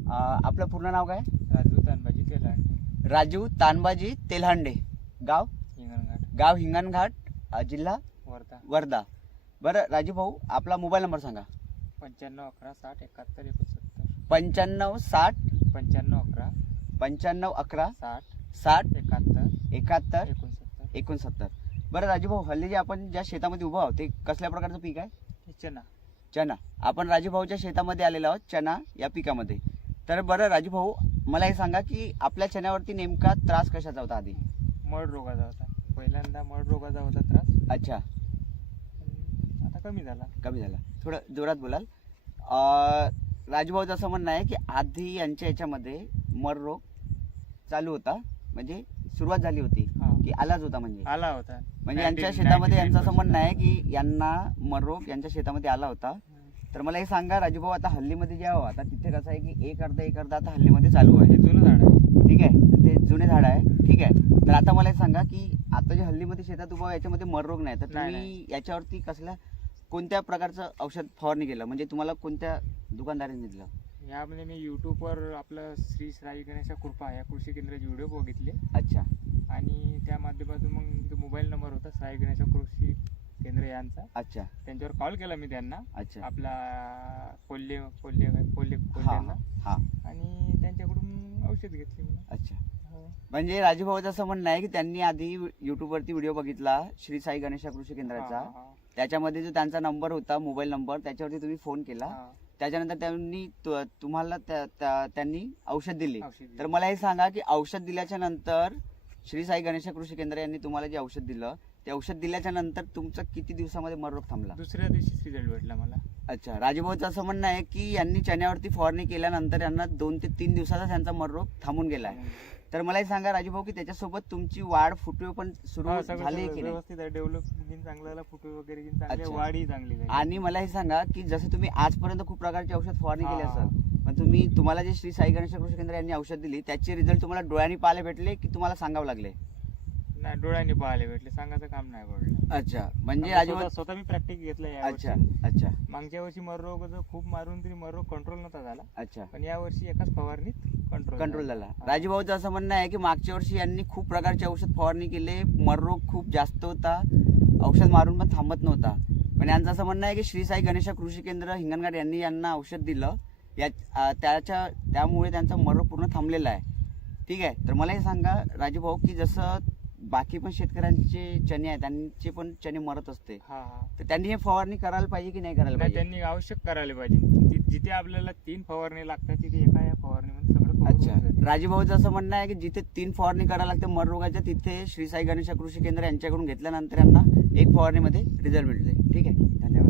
आपलं पूर्ण नाव काय? राजू तानबाजी तेलांडे. राजू तानबाजी तेलहांडे. गाव? हिंगणघाट. गाव हिंगणघाट, जिल्हा वर्धा. वर्धा. बरं राजू भाऊ, आपला मोबाईल नंबर सांगा. 95 11 60 71 71. 95 60 95 95 11 60 60 71 71 69. 69. बरं राजू भाऊ, हल्ली जे आपण ज्या शेतामध्ये उभं आहोत ते कसल्या प्रकारचं पीक आहे? चना. चना. आपण राजू भाऊच्या शेतामध्ये आलेलो आहोत चना या पिकामध्ये. तर बरं राजू भाऊ, मला हे सांगा की आपल्या चण्यावरती नेमका त्रास कशाचा होता आधी? मड रोगाचा होता. पहिल्यांदा मड रोगाचा होता त्रास. अच्छा, पण आता कमी झाला. कमी झाला. थोडं जोरात बोलाल. राजूभाऊचं असं म्हणणं आहे की आधी यांच्या याच्यामध्ये मर रोग चालू होता, म्हणजे सुरुवात झाली होती हा. की आलाच होता, म्हणजे आला होता. म्हणजे यांच्या शेतामध्ये यांचं असं म्हणणं आहे की यांना मर रोग यांच्या शेतामध्ये आला होता. तर मला हे सांगा राजूभाऊ, आता हल्लीमध्ये जे आहे आता तिथे कसं आहे की एक अर्धा आता हल्लीमध्ये चालू आहे. हे जुनं झाड आहे. ठीक आहे, तर ते जुने झाड आहे. ठीक आहे, तर आता मला हे सांगा की आता जे हल्लीमध्ये शेतात उभं आहे, याच्यामध्ये मर रोग नाही, तर नाही, तुम्ही याच्यावरती कोणत्या प्रकारचं औषध फवारणी केलं, म्हणजे तुम्हाला कोणत्या दुकानदाराने दिलं? यामध्ये मी युट्यूबवर आपलं श्री साई गणेशा कृपा या कृषी केंद्राचे व्हिडिओ बघितले अच्छा, आणि त्या माध्यमातून मग जो मोबाईल नंबर होता साई गणेशा कृषी केंद्र यांचा, अच्छा, त्यांच्यावर कॉल केला मी त्यांना. अच्छा. आपला कोल्हे हा कोल्ह्यांना हा, आणि त्यांच्याकडून औषध घेतली मी. अच्छा. हो. म्हणजे राजूभाऊचं असं म्हणणं आहे की त्यांनी आधी युट्यूबवरती व्हिडिओ बघितला श्री साई गणेशा कृषी केंद्राचा. हा, हा, त्याच्यामध्ये जो त्यांचा नंबर होता, मोबाईल नंबर, त्याच्यावरती तुम्ही फोन केला. हा. त्याच्यानंतर त्यांनी तुम्हाला त्यांनी औषध दिली. औषध तर मला हे सांगा की औषध दिल्याच्या नंतर श्री साई गणेशा कृषी केंद्र यांनी तुम्हाला जे औषध दिलं, ते औषध दिल्याच्या नंतर तुमचा किती दिवसामध्ये मर रोग थांबला? दुसऱ्या दिवशीच रिझल्ट भेटला मला. अच्छा, राजूभाऊचं असं म्हणणं आहे की यांनी चण्यावरती फवारणी केल्यानंतर यांना 2 ते 3 दिवसाचा त्यांचा मर रोग थांबून गेला आहे. तर मला हे सांगा राजूभाऊ की त्याच्यासोबत तुमची वाढ फुटवे पण सुरू हा, सगळं झाली की सगळं नाही? व्यवस्थित आहे. डेव्हलपमेंट चांगलं झालं, फुटवे वगैरे चांगले, अच्छा. वाढही चांगली झाली. आणि मला हे सांगा की जसं तुम्ही आजपर्यंत खूप प्रकारचे औषध फवारणी केली हा. असेल, पण तुम्हाला जे श्री साई गणेश कृषी केंद्र यांनी औषध दिली त्याचे रिझल्ट तुम्हाला डोळ्यांनी पाहायला भेटले की तुम्हाला सांगावं लागले? नाही, डोळ्यांनी पाहायला भेटले, सांगायचं काम नाही पडलं. अच्छा, म्हणजे स्वतः राजूभाऊ. स्वतः मी प्रॅक्टिस घेतलं अच्छा, यावर्षी. अच्छा, मागच्या वर्षी मर रोग खूप मारून तरी मर रोग कंट्रोल नव्हता झाला, अच्छा, पण या वर्षी एकाच फवारणीत कंट्रोल झाला. हा. राजूभाऊचं असं म्हणणं आहे की मागच्या वर्षी यांनी खूप प्रकारचे औषध फवारणी केले, मर रोग खूप जास्त होता, औषध मारून पण थांबत नव्हता. पण यांचं असं म्हणणं आहे की श्री साई गणेशा कृषी केंद्र हिंगणघाट यांनी यांना औषध दिलं, त्यामुळे त्यांचा मर रोग पूर्ण थांबलेला आहे. ठीक आहे, तर मला हे सांगा राजूभाऊ की जसं बाकी पण शेतकऱ्यांचे चणे आहेत, त्यांचे पण चणे मरत असते, हा, हा. तर त्यांनी हे फवारणी करायला पाहिजे की नाही करायला नाही, पाहिजे? त्यांनी आवश्यक करायला पाहिजे. जिथे आपल्याला 3 फवारणी लागतात तिथे एका या फवारणीमध्ये सगळं cover अच्छा, होऊन जाते. राजूभाऊचं असं म्हणणं आहे की जिथे 3 फवारणी करायला लागते मर रोगाच्या, तिथे श्री साई गणेशा कृषी केंद्र यांच्याकडून घेतल्यानंतर यांना 1 फवारणीमध्ये रिझल्ट मिळते. ठीक आहे, धन्यवाद.